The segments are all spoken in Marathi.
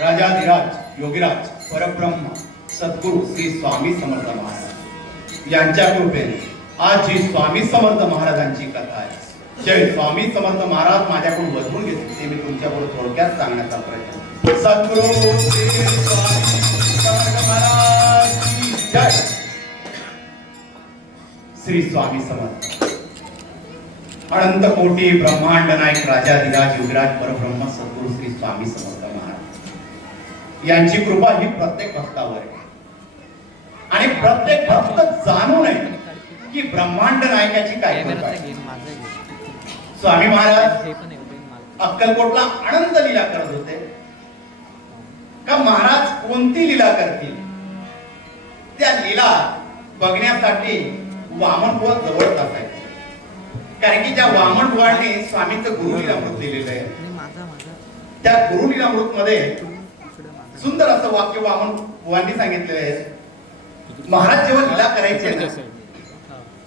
राजाधिराज योगीराज परब्रह्म सद्गुरू श्री स्वामी समर्थ महाराज. यांच्या कृपेने आज जी स्वामी समर्थ महाराजांची कथा आहे. जय स्वामी समर्थ महाराज माझ्याकडून वधून घेतली ते मी तुमच्याकडून थोडक्यात सांगण्याचा प्रयत्न सद्गुरू श्री स्वामी समर्थ महाराज जय. श्री स्वामी समर्थ. अनंत कोटी ब्रह्मांड नायक राजाधिराज युगराज परब्रह्म सद्गुरू श्री स्वामी समर्थ. यांची कृपा ही प्रत्येक भक्तावर आहे. आणि प्रत्येक भक्त जाणू नये की ब्रह्मांड नायकाची काय कृपा आहे. स्वामी महाराज अक्कलकोटला आनंद लीला करत होते. का महाराज कोणती लीला करतील? त्या लीला बघण्यासाठी वामन बुवा जवळ असायचे. कारण की ज्या वामन बुवाने स्वामीचं गुरु लीलामृत लिहिलेलं आहे. त्या गुरु लीलामृत मध्ये सुंदर असं वाक्य वामन बुवांनी सांगितलेलं आहे. महाराज जेव्हा लीला करायचे ना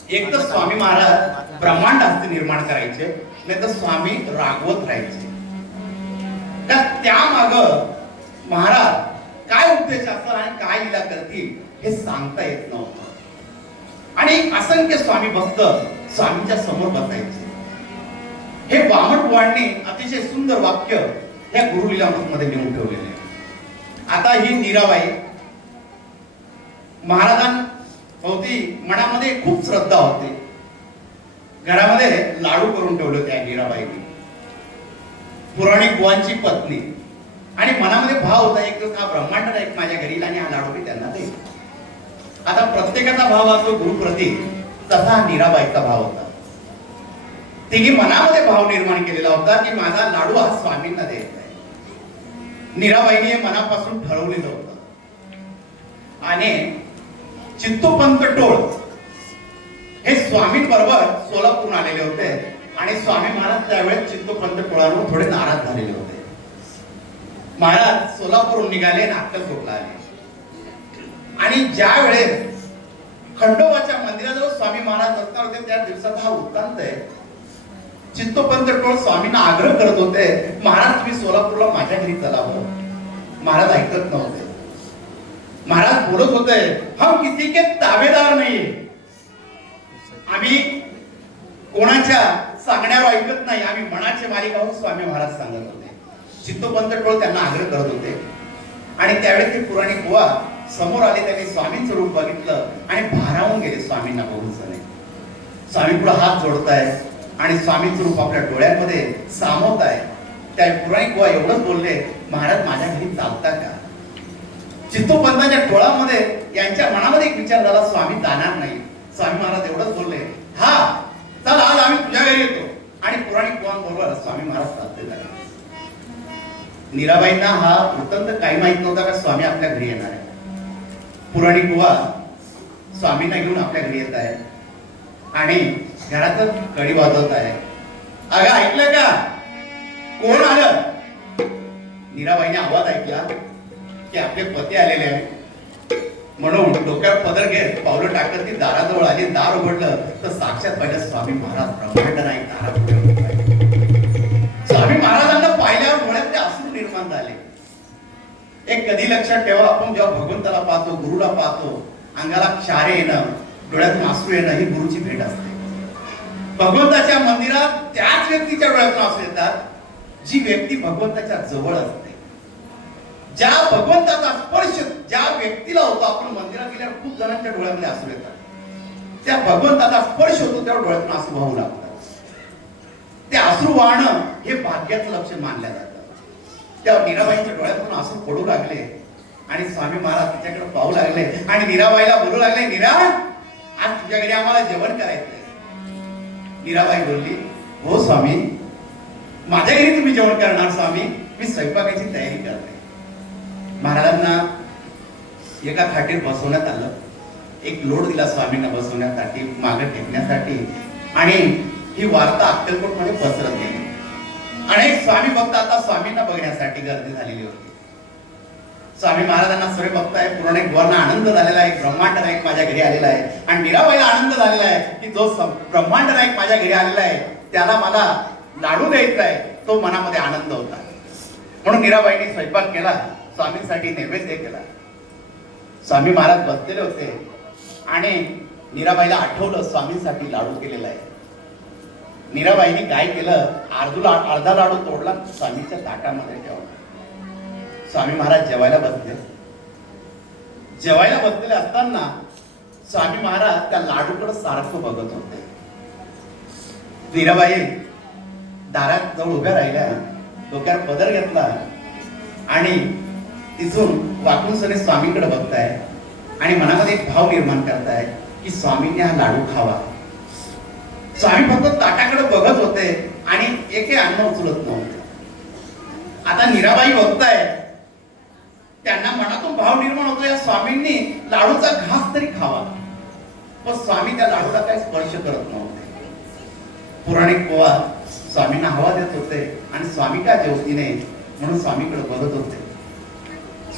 एक तर स्वामी महाराज ब्रह्मांड हस्ते निर्माण करायचे नाही तर स्वामी रागवत राहायचे. का त्यामाग महाराज काय उद्देश असणार आणि काय लीला करतील हे सांगता येत नव्हतं. आणि असंख्य स्वामी भक्त स्वामीच्या समोर बसायचे. हे वामन बुवांनी अतिशय सुंदर वाक्य या गुरु लीलामृत मध्ये लिहून ठेवलेले आता ही मीराबाई महाराजांभोवती मनामध्ये खूप श्रद्धा होती. घरामध्ये लाडू करून ठेवले त्या या मीराबाईने पुराणिक बुवांची पत्नी. आणि मनामध्ये भाव होता एक हा ब्रह्मांड एक माझ्या घरी आणि हा लाडू मी त्यांना देईल आता प्रत्येकाचा भाव असतो गुरुप्रती तसा हा मीराबाईचा भाव होता. तिने मनामध्ये भाव निर्माण केलेला होता की माझा लाडू हा स्वामींना द्यायचा मीराबाईने हे मनापासून ठरवलेलं होतं. आणि चित्तोपंत टोळ हे स्वामी बरोबर सोलापूरून आलेले होते. आणि स्वामी महाराज त्यावेळेस चित्तोपंत टोळांवर थोडे नाराज झालेले होते. महाराज सोलापूरून निघाले आणि अक्कलकोटला आले. आणि ज्या वेळेस खंडोबाच्या मंदिराजवळ स्वामी महाराज असणार होते त्या दिवसात हा वृत्तांत आहे. चित्तोपंत टोळ स्वामींना आग्रह करत होते महाराज तुम्ही सोलापूरला माझ्या घरी चलावं महाराज ऐकत नव्हते. महाराज बोलत होते हम किसी के ताबेदार नाही. आम्ही कोणाच्या सांगण्यावर ऐकत नाही आम्ही मनाचे मालिक आहोत स्वामी महाराज सांगत होते. चित्तोपंत टोळ त्यांना आग्रह करत होते. आणि त्यावेळी ते पुराणिक बुवा समोर आले त्यांनी स्वामींचं रूप बघितलं आणि भारावून गेले स्वामींना बघून सगळे. स्वामी पुढे हात जोडताय आणि स्वामींचं रूप आपल्या डोळ्यामध्ये सामवत आहे. त्या पुराणिक बुवा एवढंच बोलले महाराज माझ्या घरी चालता का? चित्तोपंतांच्या टोळामध्ये यांच्या मनामध्ये एक विचार झाला स्वामी जाणार नाही. स्वामी महाराज एवढंच बोलले हा चल आज आम्ही तुझ्या घरी येतो. आणि पुराणिक बुवांबरोबर स्वामी महाराज चालते झाले मीराबाईंना हा वृत्तांत काही माहीत नव्हता का स्वामी आपल्या घरी येणार आहे. पुराणिक बुवा स्वामींना घेऊन आपल्या घरी येत आहे आणि घरात कडी वाजवत आहे. अगं ऐकलं का? कोण आलं? मीराबाईने आवाज ऐकला की आपले पती आलेले आहेत. म्हणून डोक्यावर पदर घेत पावलं टाकत ती दाराजवळ आली. दार उघडलं तर साक्षात पाहिलं स्वामी महाराज ब्रह्मांड नाही दारात स्वामी महाराजांना पाहिल्यावर डोळ्यात ते असून निर्माण झाले. एक कधी लक्षात ठेवा आपण जेव्हा भगवंताला पाहतो गुरुला पाहतो अंगाला क्षारे येणं डोळ्यात मासू येणं ही गुरुची भेट असते. भगवंताच्या मंदिरात त्याच व्यक्तीच्या डोळ्यातून असू येतात जी व्यक्ती भगवंताच्या जवळ असते. ज्या भगवंताचा स्पर्श ज्या व्यक्तीला होतो आपण मंदिरात गेल्यावर खूप जणांच्या डोळ्यामध्ये असू येतात. त्या भगवंताचा स्पर्श होतो त्या डोळ्यातून असू वाहू लागतात. ते अश्रू वाहणं हे भाग्याचं लक्षण मानलं जातं. त्या मीराबाईंच्या डोळ्यातून आसू पडू लागले आणि स्वामी महाराज तिच्याकडे पाहू लागले आणि मीराबाईला बोलू लागले मीरा आज तुझ्याकडे आम्हाला जेवण करायचं मीराबाई बोलली हो स्वामी माझ्या घरी तुम्ही जेवण करणार स्वामी मी स्वयंपाकाची तयारी करते. महाराजांना एका खाटीत बसवण्यात आलं. एक लोड दिला स्वामींना बसवण्यासाठी मागे टेकण्यासाठी आणि ही वार्ता अक्कलकोटमध्ये पसरत गेली. अनेक स्वामी भक्त आता स्वामींना बघण्यासाठी गर्दी झालेली होती. स्वामी महाराजांना सगळे बघताय. पूर्ण एक वर्ण आनंद झालेला आहे. ब्रह्मांड नायक माझ्या घरी आलेला आहे. आणि मीराबाईला आनंद झालेला आहे की जो ब्रह्मांड नायक माझ्या घरी आलेला आहे त्याला मला लाडू द्यायचा आहे तो मनामध्ये आनंद होता. म्हणून मीराबाईंनी स्वयंपाक केला. स्वामींसाठी नैवेद्य केला. स्वामी महाराज बसलेले होते. आणि मीराबाईला आठवलं स्वामींसाठी लाडू केलेला आहे. मीराबाईने काय केलं? अर्धूला अर्धा लाडू तोडला स्वामीच्या ताटामध्ये ठेवला. स्वामी महाराज जेवायला बसले. जेवायला बसलेले असताना स्वामी महाराज त्या लाडूकडे सारखं बघत होते. मीराबाई दारात जवळ उभ्या राहिल्या. डोक्यावर पदर घेतला. आणि तिथून वाकून सगळे स्वामीकडे बघताय. आणि मनामध्ये एक भाव निर्माण करताय की स्वामींनी हा लाडू खावा. स्वामी फक्त ताटाकडे बघत होते आणि एके अन्न उचलत नव्हते. आता मीराबाई बघताय त्यांना मनातून भाव निर्माण होतो या स्वामींनी लाडूचा घास तरी खावा. पण स्वामी त्या लाडूला काही स्पर्श करत नव्हते. पुराणिक पोवा स्वामींना हवा देत होते आणि स्वामी का जेवतीने म्हणून स्वामीकडे बघत होते.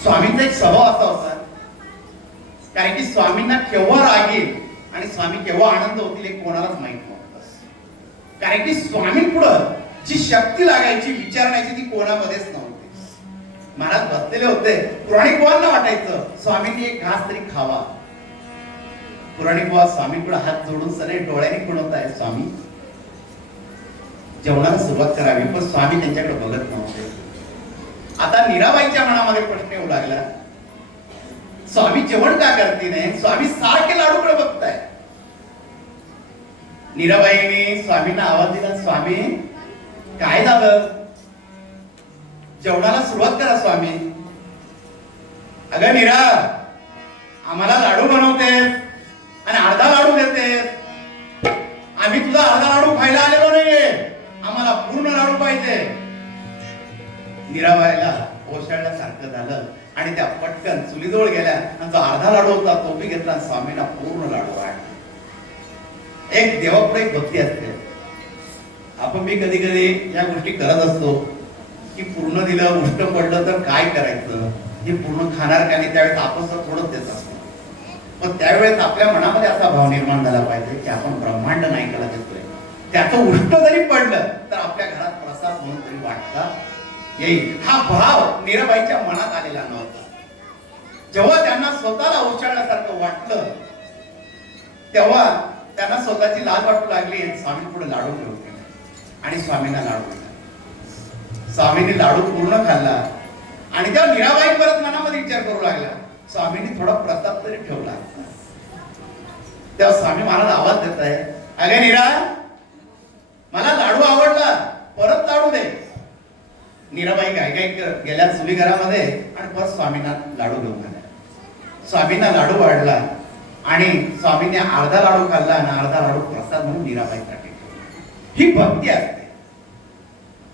स्वामींचा एक स्वभाव असा होता कारण की स्वामींना केव्हा राग येईल आणि स्वामी केव्हा आनंद होतील हे कोणालाच माहीत नव्हतं. कारण की स्वामी पुढं जी शक्ती लागायची विचारण्याची ती कोणामध्येच नव्हती. महाराज बसलेले होते. पुराणिक बुवांना वाटायचं स्वामींनी एक घास तरी खावा. पुराणिक बुवा स्वामींकडे हात जोडून सगळे डोळ्याने गुणवत आहे स्वामी जेवणाला सुरुवात करावी. पण स्वामी त्यांच्याकडे बघत नव्हते. आता मीराबाईच्या मनामध्ये प्रश्न येऊ लागला. स्वामी जेवण का करते नाही? स्वामी सारखे लाडूकडे बघताय? मीराबाईने स्वामींना आवाज दिला स्वामी काय झालं? जेवणाला सुरुवात करा स्वामी. अगं निरा आम्हाला लाडू बनवते आणि अर्धा लाडू देते आम्ही तुझा अर्धा लाडू खायला आलेलो नाहीये. आम्हाला पूर्ण लाडू पाहिजे. मीराबाईला ओशाळल्यासारखं झालं आणि त्या पटकन चुलीजवळ गेल्या आणि जो अर्धा लाडू होता तो बी घेतला स्वामींना पूर्ण लाडू आहे एक देवापुढे एक भक्ती असते. आपण मी कधी कधी या गोष्टी करत असतो. की पूर्ण दिलं उष्ट पडलं तर काय करायचं? हे पूर्ण खाणार का नाही? त्यावेळेस आपण तर थोडंच देत असतो. पण त्यावेळेस आपल्या मनामध्ये असा भाव निर्माण झाला पाहिजे की आपण ब्रह्मांड नायकाला देतोय. त्याचं उष्ट जरी पडलं तर आपल्या घरात प्रसाद म्हणून तरी वाटता येईल. हा भाव मीराबाईच्या मनात आलेला नव्हता. जेव्हा त्यांना स्वतःला उच्चारण्यासारखं वाटलं तेव्हा त्यांना स्वतःची लाज वाटू लागली स्वामी पुढे लाडू घेऊन आणि स्वामींना लाडू स्वामींनी लाडू पूर्ण खाल्ला. आणि त्या मीराबाई परत मनामध्ये विचार करू लागला स्वामींनी थोडा प्रताप तरी ठेवला. तेव्हा स्वामी महाराज आवाज देत आहे अगे नीरा मला लाडू आवडला परत लाडू दे. नीराबाई काय काय कर- गेल्या चुली घरामध्ये आणि परत स्वामींना लाडू घेऊन आल्या. स्वामींना लाडू वाढला आणि स्वामींनी अर्धा लाडू खाल्ला आणि अर्धा लाडू प्रसाद म्हणून मीराबाईसाठी ही भक्ती असते.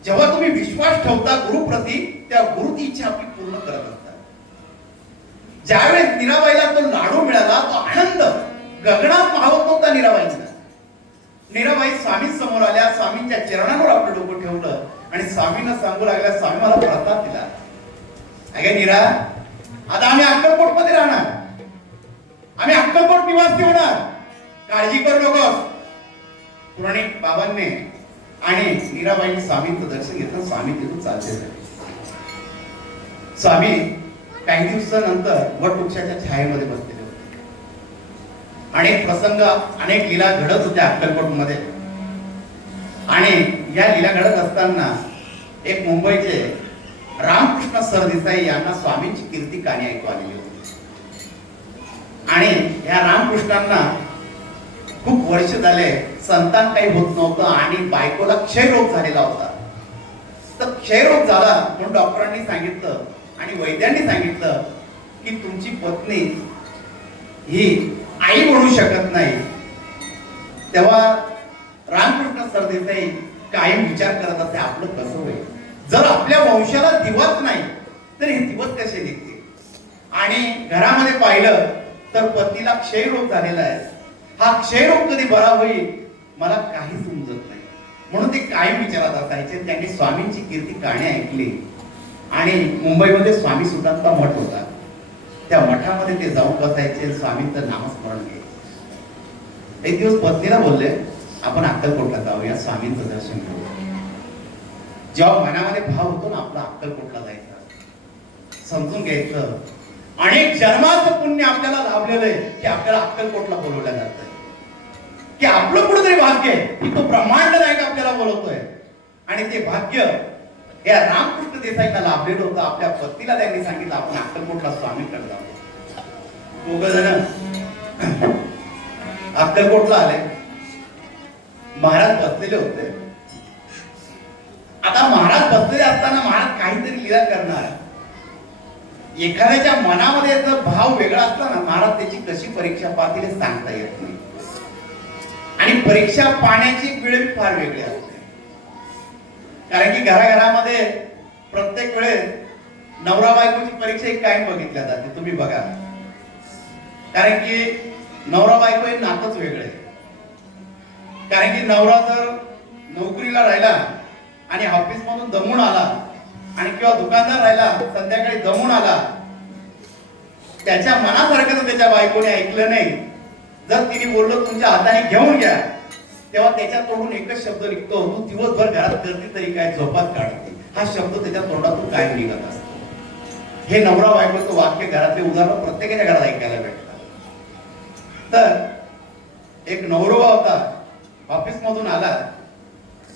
जेव्हा तुम्ही विश्वास ठेवता गुरुप्रती त्या गुरुची इच्छा आपली पूर्ण करत असतात. ज्यावेळेस मीराबाईला तो लाडू मिळाला तो आनंद गगनात पाहत नव्हता मीराबाईंचा मीराबाई स्वामी समोर आल्या स्वामींच्या चरणांवर आपलं डोकं ठेवलं आणि स्वामींना सांगू लागल्या स्वामी मला प्रसाद दिला. अगे नीरा आता आम्ही अक्कलकोटमध्ये राहणार. आम्ही अक्कलकोट निवासी होणार. काळजी करू नकोस. पुराणिक बाबांनी आणि मीराबाईंनी स्वामींचं दर्शन घेतलं स्वामी तिथून चालते झाले स्वामी काही दिवसानंतर वटवृक्षाच्या छायेमध्ये बसलेले होते. अनेक प्रसंग अनेक लीला घडत होत्या अक्कलकोटमध्ये आणि या लीला घडत असताना एक मुंबईचे रामकृष्ण सरदेसाई यांना स्वामींची कीर्ती कानी ऐकू आलेली होती. आणि या रामकृष्णांना खूप वर्ष झाले संतान काही होत नव्हतं आणि बायकोला क्षयरोग झालेला होता. तर क्षयरोग झाला म्हणून डॉक्टरांनी सांगितलं आणि वैद्यांनी सांगितलं की तुमची पत्नी ही आई म्हणू शकत नाही. तेव्हा रामकृष्ण सरदेसाई कायम विचार करत असते आपलं कसं होईल? जर आपल्या वंशाला दिवस नाही तर हे दिवस कसे निघतील? आणि घरामध्ये पाहिलं तर पत्नीला क्षयरोग झालेला आहे. हा क्षयरोग कधी बरा होईल? मला काही समजत नाही. म्हणून ते कायम विचारात असायचे त्यांनी स्वामींची कीर्ती गाणे ऐकली. आणि मुंबईमध्ये स्वामी सुतांचा मठ होता. त्या मठामध्ये ते जाऊन बसायचे स्वामींचं नामस्मरण घ्यायचं. एक दिवस पत्नीला बोलले आपण अक्कलकोटला जाऊया स्वामींचं दर्शन घेऊ जेव्हा मनामध्ये भाव होतो ना आपला अक्कलकोटला जायचा. समजून घ्यायचं. अनेक जन्माचं पुण्य आपल्याला लाभलेलं आहे की आपल्याला अक्कलकोटला बोलवलं जातं. की आपलं कुठेतरी भाग्य आहे की तो ब्रह्मांड नायक आपल्याला बोलवतोय आणि ते भाग्य या रामकृष्ण देसाईंना लाभलेलं होतं आपल्या पत्नीला त्यांनी सांगितलं आपण अक्कलकोटला स्वामीकडे जाऊ. दोघ जण अक्कलकोटला आले. महाराज बसलेले होते. आता महाराज बसलेले असताना महाराज काहीतरी लिला करणार एखाद्याच्या मनामध्ये जर भाव वेगळा असला ना महाराज त्याची कशी परीक्षा पाहतील हे सांगता येत नाही. आणि परीक्षा पाण्याची वेळ फार वेगळी असते. कारण की घराघरामध्ये प्रत्येक वेळेस नवरा बायकोची परीक्षा ही कायम बघितल्या जाते तुम्ही बघा. कारण की नवरा बायको हे नातच वेगळे. कारण की नवरा जर नोकरीला राहिला आणि ऑफिस मधून दमून आला आणि किंवा दुकानदार राहिला संध्याकाळी दमून आला त्याच्या मनासारखं तर त्याच्या बायकोने ऐकलं नाही. जर तिने बोललो तुमच्या हाताने घेऊन घ्या. तेव्हा त्याच्या तोंडून एकच शब्द निघतो तू दिवसभर घरात करते तरी काय झोपात काढते. हा शब्द त्याच्या तोंडातून काय निघत असतो? हे नवरा बायकोचं वाक्य घरातले उदाहरण प्रत्येकाच्या घरात ऐकायला भेटतात तर एक नवरोबा होता ऑफिस मधून आला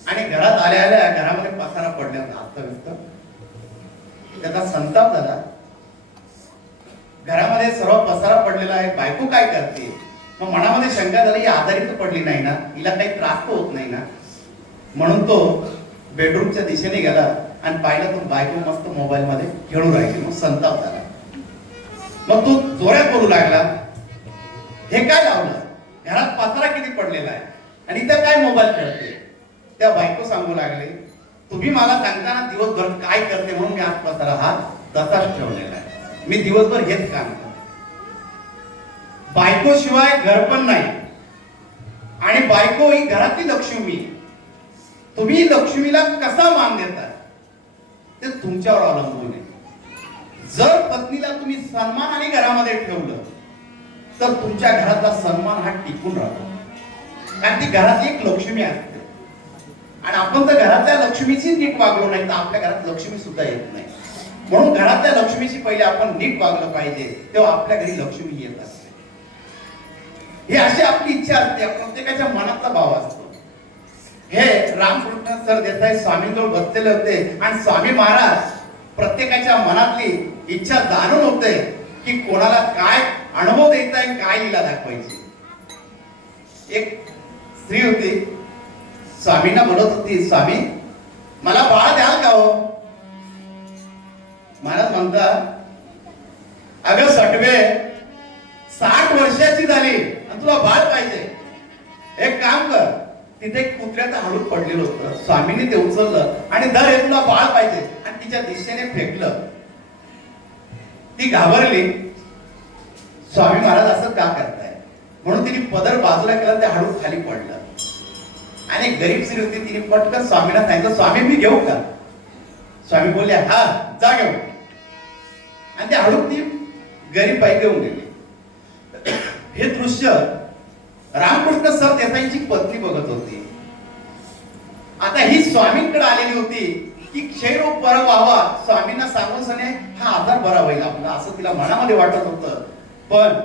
आणि घरात आल्या आल्या घरामध्ये पसारा पडल्या होता अस्तव्यस्त त्याचा संताप झाला. घरामध्ये सर्व पसारा पडलेला आहे बायको काय करते? मग मनामध्ये शंका झाली ही आजारी तर पडली नाही ना? हिला काही त्रास तर होत नाही ना? म्हणून तो बेडरूमच्या दिशेने गेला आणि पाहिलं तो बायको मस्त मोबाईल मध्ये खेळून राहिली. मग संताप झाला. मग तो जोरात बोलू लागला. हे काय लावलं? घरात पसारा किती पडलेला आहे? आणि त्या काय मोबाईल खेळते त्या बायको सांगू लागले तुम्ही मला सांगताना दिवसभर काय करते म्हणून मी आज पसारा हा तसाच ठेवलेला आहे. मी दिवसभर हेच काम करतो. बायको शिवाय घर पण नाही. आणि बायको ही घरातली लक्ष्मी. तुम्ही लक्ष्मीला कसा मान देता? ते तुमच्यावर अवलंबून आहे. जर पत्नीला तुम्ही सन्मानाने घरामध्ये ठेवलं तर तुमच्या घरातला सन्मान हा टिकून राहतो. कारण ती घरात एक लक्ष्मी असते. आणि आपण तर घरातल्या लक्ष्मीची नीट वागलो नाही तर आपल्या घरात लक्ष्मी सुद्धा येत नाही. म्हणून घरातल्या लक्ष्मीची पहिले आपण नीट वागलं पाहिजे तेव्हा आपल्या घरी लक्ष्मी येत असते. ही अशी आपली इच्छा असते. प्रत्येकाच्या मनातला भाव असतो. हे रामकृष्ण सर देसाई स्वामींजवळ बसलेले होते. आणि स्वामी महाराज प्रत्येकाच्या मनातली इच्छा जाणून होते की कोणाला काय अनुभव द्यायचा आहे काय लिला दाखवायची. एक स्त्री होती. स्वामींना बोलत होती स्वामी मला बाळ द्याल का हो? महाराज म्हणता अगं सटवे साठ वर्षाची झाली. आणि तुला बाळ पाहिजे. एक काम कर तिथे एक कुत्र्याचं हळूद पडलेलं होतं. स्वामीने ते उचललं आणि दर हे तुला बाळ पाहिजे. आणि तिच्या दिशेने फेकलं. ती घाबरली. स्वामी महाराज असं का करताय? म्हणून तिने पदर बाजूला केला ते हळूद खाली पडलं. आणि गरीब स्त्री होती तिने पटकन स्वामीला सांगितलं स्वामी मी घेऊ का? स्वामी बोलले हा जा घेऊ आणि ते हळूद ती गरीब बाई घेऊन गेली. हे दृश्य रामकृष्ण सर देसाईंची पत्नी बघत होती. आता ही स्वामींकडे आलेली होती की क्षयरोग बरा व्हावा स्वामींना सांगून सने हा आजार बरा होईल आपला असं तिला मनामध्ये वाटत होतं. पण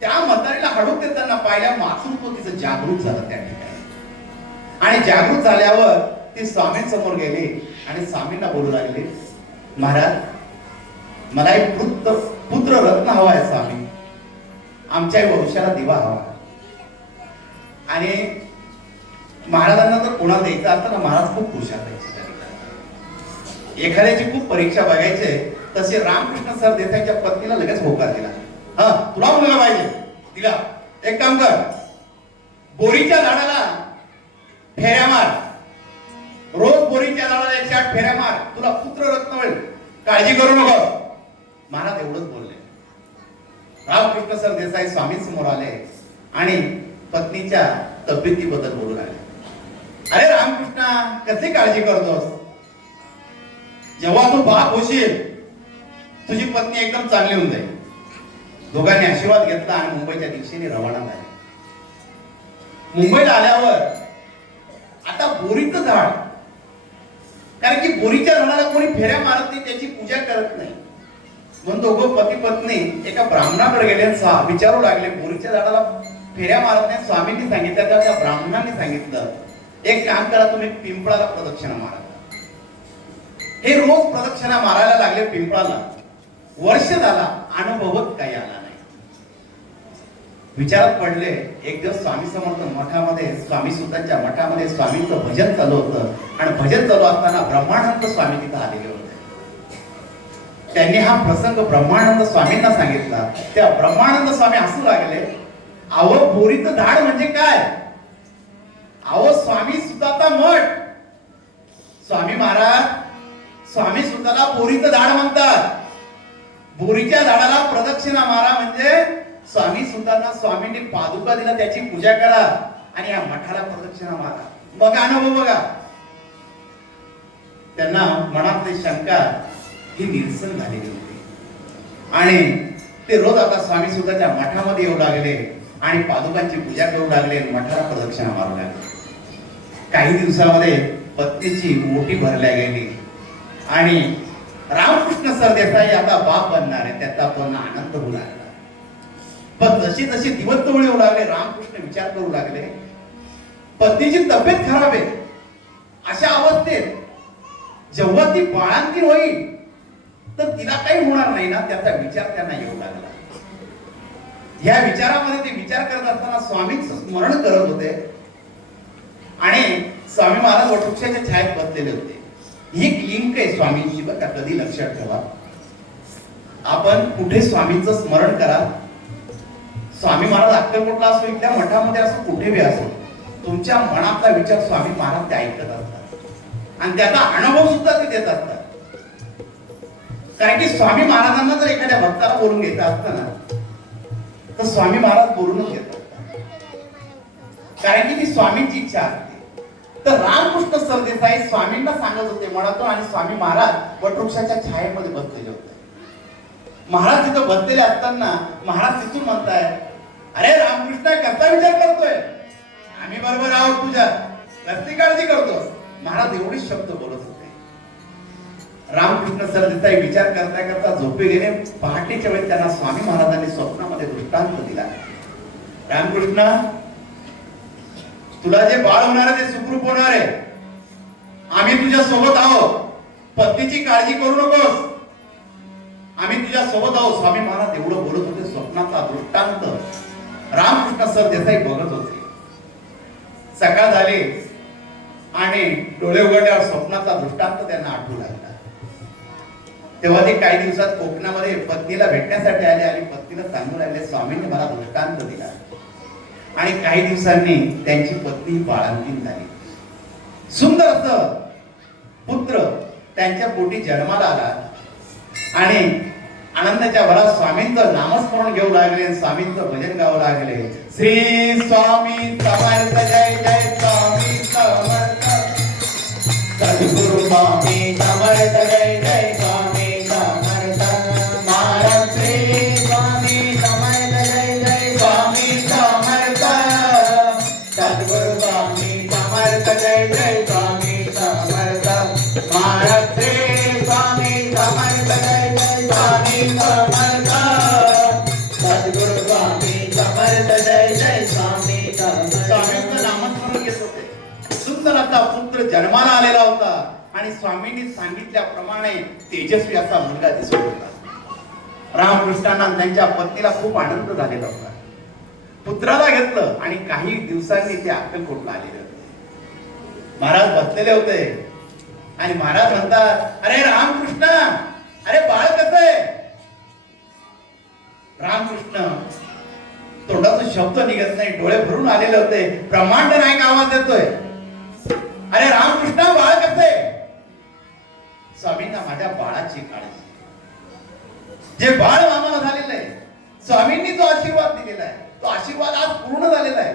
त्या म्हातारीला हडूक देताना पाहिल्या मातृत्व तिचं जागृत झालं त्या ठिकाणी. आणि जागृत झाल्यावर ती स्वामींसमोर गेली आणि स्वामींना बोलू लागले महाराज मला एक पुत्र पुत्र रत्न हवा आहे स्वामी. आमच्या वंशाला दिवा हवा. आणि महाराजांना जर कोणाला द्यायचं असतं ना महाराज खूप खुश असायचे. एखाद्याची खूप परीक्षा बघायचे तसे रामकृष्ण सर देसाईच्या पत्नीला लगेच होकार दिला. हा तुला मुलगा पाहिजे. दिला. एक काम कर. बोरीच्या झाडाला फेऱ्या मार. रोज बोरीच्या झाडाला एकशे आठ फेऱ्या मार. तुला पुत्र रत्न मिळेल. काळजी करू नको. महाराज एवढंच बोलले. रामकृष्ण सर देसाई स्वामी समोर आले आणि पत्नीच्या तब्येतीबद्दल बोलू लागले. अरे रामकृष्णा कशी काळजी करतोस? जेव्हा तू बाप होशील तुझी पत्नी एकदम चांगली होऊन जाईल. दोघांनी आशीर्वाद घेतला आणि मुंबईच्या दिशेने रवाना झाले. मुंबईला आल्यावर आता बोरीचं झाड. कारण की बोरीच्या झाडाला कोणी फेऱ्या मारत नाही त्याची पूजा करत नाही. म्हणून दोघं पती पत्नी एका ब्राह्मणाकडे गेले विचारू लागले बोरीच्या झाडाला फेऱ्या मारत नाही. स्वामींनी सांगितलं तर त्या ब्राह्मणांनी सांगितलं एक काम करा तुम्ही पिंपळाला प्रदक्षिणा मारा. हे रोज प्रदक्षिणा मारायला लागले पिंपळाला. वर्ष झाला अनुभवत काही आला नाही. विचारात पडले एक दिवस स्वामी समर्थ मठामध्ये स्वामी सुतांच्या मठामध्ये स्वामींचं भजन चालू होतं. आणि भजन चालू असताना ब्रह्मानंद स्वामी तिथं आलेले होते. त्यांनी हा प्रसंग ब्रह्मानंद स्वामींना सांगितला. त्या ब्रह्मानंद स्वामी हसू लागले. आव बोरीचं धाड म्हणजे काय? अहो स्वामी सुद्धा मठ स्वामी महाराज स्वामी सुद्धाला बोरीचं धाड म्हणतात. बोरीच्या झाडाला प्रदक्षिणा मारा म्हणजे स्वामी सुद्धा स्वामींनी पादुका दिला त्याची पूजा करा आणि या मठाला प्रदक्षिणा मारा. बघा अनुभव बघा. त्यांना मनातली शंका ही निरसन झालेली होती. आणि ते रोज आता स्वामी त्या मठामध्ये येऊ लागले आणि पादुकांची पूजा करू लागले मठाला प्रदक्षिणा मारू लागले. काही दिवसामध्ये पत्नीची मोठी भरल्या गेली. आणि रामकृष्ण सरदेसाई आता बाप बनणार आहे त्याचा पण आनंद होऊ लागला. पण जशी जसे दिवस जवळ येऊ लागले रामकृष्ण विचार करू लागले. पत्नीची तब्येत खराब आहे. अशा अवस्थेत जेव्हा ती बाळांतीन होईल तर तिला काही होणार नाही ना त्याचा विचार त्यांना येऊ लागला. या विचारामध्ये ते विचार करत असताना स्वामीच स्मरण करत होते. आणि स्वामी महाराज वटवृक्षाच्या छायेत बसलेले होते. ही एक लिंक आहे स्वामींची बघा कधी लक्षात ठेवा. आपण कुठे स्वामींचं स्मरण करा? स्वामी महाराज अक्कलकोटला असो इथल्या मठामध्ये असो कुठे बी असो तुमच्या मनातला विचार स्वामी महाराज ते ऐकत असतात. आणि त्याचा अनुभव सुद्धा ते देत असतात. कारण की स्वामी महाराजांना जर एखाद्या भक्ताला बोलून घेत असतं ना तर स्वामी महाराज बोलूनच घेतात. कारण की ती स्वामींची इच्छा असते. तर रामकृष्ण सरदेसाई स्वामींना सांगत होते म्हणतो आणि स्वामी महाराज वटवृक्षाच्या छायेमध्ये बसलेले होते. महाराज तिथं बसलेले असताना महाराज तिथून म्हणताय अरे रामकृष्ण कसा विचार करतोय? आम्ही बरोबर आहोत तुझ्या कसली काळजी करतो महाराज एवढेच शब्द बोलत रामकृष्ण सरदेसाई विचार करता करता झोपे गेले. पहाटेच्या वेळी त्यांना स्वामी महाराजांनी स्वप्नामध्ये दृष्टांत दिला. रामकृष्ण तुला जे बाळ होणार आहे ते सुखरूप होणार आहे. आम्ही तुझ्या सोबत आहोत. पत्नीची काळजी करू नकोस. आम्ही तुझ्या सोबत आहोत. स्वामी महाराज एवढं बोलत होते स्वप्नाचा दृष्टांत. रामकृष्ण सर देसाई बघत होते. सकाळ झाली आणि डोळे उघडल्यावर स्वप्नाचा दृष्टांत त्यांना आठवू लागला. तेव्हा ते काही दिवसात कोकणामध्ये पत्नीला भेटण्यासाठी आले आणि पत्नीला सांगून आले स्वामींनी मला दृष्टांत दिला. आणि काही दिवसांनी त्यांची पत्नी बाळांतीन झाली. सुंदर असं पुत्र त्यांच्या पोटी जन्माला आला आणि आनंदाच्या भरात स्वामींचं नामस्मरण घेऊ लागले स्वामींचं भजन गाऊ लागले. श्री स्वामी समर्थ जय जय स्वामी समर्थ. सद्गुरु स्वामींनी सांगितल्याप्रमाणे तेजस्वी असा मुलगा दिसत होता. रामकृष्णांना त्यांच्या पत्नीला खूप आनंद झालेला होता. पुत्राला घेतलं आणि काही दिवसांनी ते अक्कलकोटला आलेले होते. महाराज बसलेले होते. आणि महाराज म्हणतात अरे रामकृष्ण अरे बाळ कस आहे? रामकृष्ण तोंडाचा शब्द निघत नाही डोळे भरून आलेले होते. ब्रह्मांड नायक आवाज देतोय अरे रामकृष्ण बाळ कसे आहे? स्वामींना माझ्या बाळाची काळजी. जे बाळ आम्हाला झालेलं आहे स्वामींनी जो आशीर्वाद दिलेला आहे तो आशीर्वाद आज पूर्ण झालेला आहे.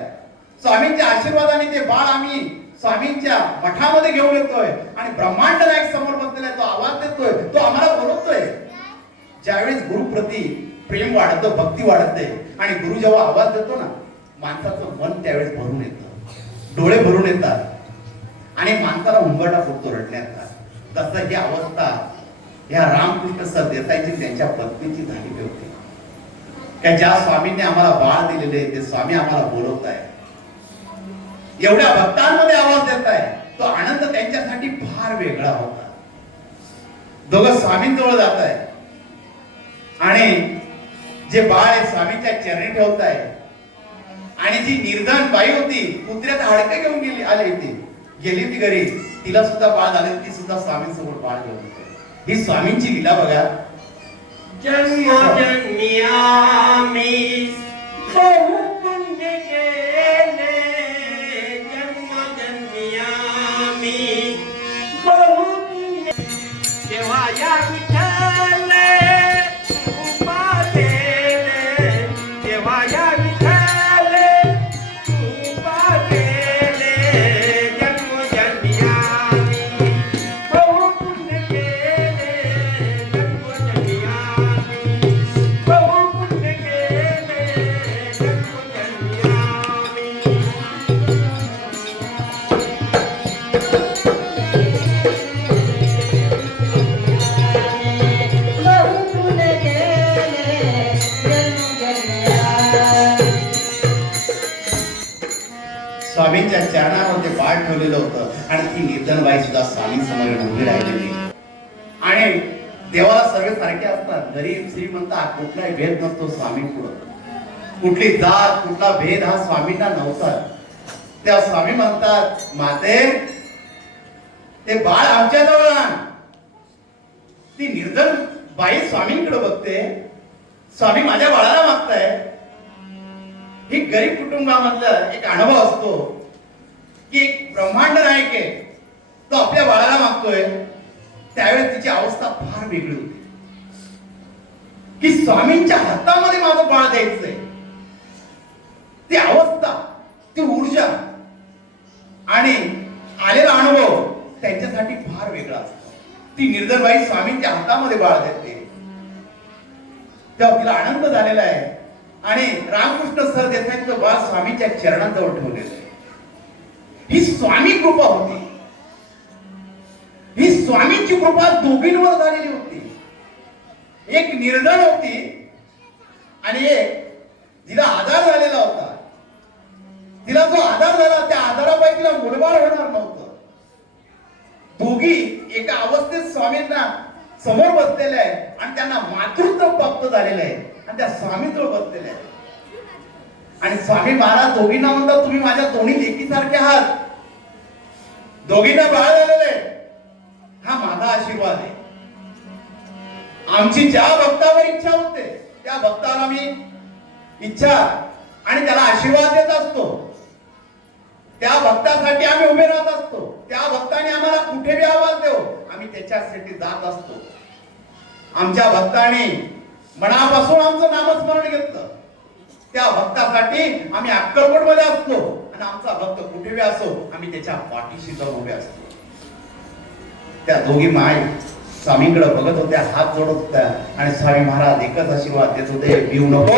स्वामींच्या आशीर्वादाने ते बाळ आम्ही स्वामींच्या मठामध्ये घेऊन येतोय आणि ब्रह्मांड नायक समोर बसलेला आहे तो आवाज देतोय तो आम्हाला बोलवतोय ज्यावेळेस गुरुप्रती प्रेम वाढतं भक्ती वाढते आणि गुरु जेव्हा आवाज देतो ना माणसाचं मन त्यावेळेस भरून येतं. डोळे भरून येतात आणि माणसाला उंबरडा फुटतो रडण्यात. तसं ही अवस्था ह्या रामकृष्ण सर देसाईची त्यांच्या पत्नीची झालेली होती. का ज्या स्वामींनी आम्हाला बाळ दिलेले ते स्वामी आम्हाला बोलवत आहे एवढ्या भक्तांमध्ये आवाज देत आहे तो आनंद त्यांच्यासाठी फार वेगळा होता. दोघं स्वामींजवळ जात आहे आणि जे बाळ आहे स्वामींच्या चरणी ठेवत आहे आणि जी निर्धन बाई होती कुत्र्यात हाडकं घेऊन गेली आली होती. गेली ती घरी. तिला सुद्धा बाळ झाले ती सुद्धा स्वामींसमोर बाळ घेऊन होते ही स्वामींची लीला बघा. जन्मजन्मी आम्ही बहु स्वामींच्या चरणावर ते बाळ ठेवलेलं होतं. आणि ती निर्धन बाई सुद्धा स्वामी समोर येऊन उभी राहिलेली. आणि देवाला सर्व सारखे असतात. गरीब श्रीमंत हा कुठलाही भेद नसतो स्वामी पुढं कुठली जात कुठला भेद हा स्वामींना नव्हता. त्या स्वामी म्हणतात माते ते बाळ आमच्या जवळ ती निर्धन बाई स्वामींकडे बघते. स्वामी माझ्या बाळाला मागताय. ही गरीब कुटुंबामधला एक अनुभव असतो की एक ब्रह्मांड नायक आहे तो आपल्या बाळाला मागतोय त्यावेळेस तिची अवस्था फार वेगळी होती. की स्वामींच्या हातामध्ये माझं बाळ द्यायचंय. ती अवस्था ती ऊर्जा आणि आलेला अनुभव त्यांच्यासाठी फार वेगळा असतो. ती निर्धनबाई स्वामींच्या हातामध्ये बाळ देते. तेव्हा तिला आनंद झालेला आहे. आणि रामकृष्ण सर देसाईंचं बाळ स्वामीच्या चरणाजवळ ठेवलेलं आहे ही स्वामी कृपा होती. ही स्वामींची कृपा दोघींवर झालेली होती. एक निर्धन होती आणि एक जिला आधार झालेला होता. तिला जो आधार झाला त्या आधारापाई तिला मुलबाळ होणार नव्हतं. दोघी एका अवस्थेत स्वामींना समोर बसलेले आहे आणि त्यांना मातृत्व प्राप्त झालेलं आहे. आणि त्या स्वामीत्व बसलेले आहे. आणि स्वामी महाराज दोघींना म्हणतात तुम्ही माझ्या दोन्ही लेकीसारखे आहात. दोघींना बाळ झालेले आहे. हा माझा आशीर्वाद आहे. आमची ज्या भक्तावर इच्छा होते त्या भक्ताला मी इच्छा आणि त्याला आशीर्वाद देत असतो. त्या भक्तासाठी आम्ही उभे राहत असतो. त्या भक्ताने आम्हाला कुठे बी आवाज देऊ आम्ही त्याच्यासाठी जात असतो. आमच्या भक्ताने मनापासून आमचं नामस्मरण घेतलं. त्या भक्तासाठी आम्ही अक्कलकोटमध्ये असतो. आणि आमचा भक्त कुठे असो आम्ही त्याच्या पाठीशी जाऊन उभे असतो. त्या दोघी माय स्वामींकडे बघत होत्या हात जोडत होत्या. आणि स्वामी महाराज एकच आशीर्वाद देत होते भिऊ नको.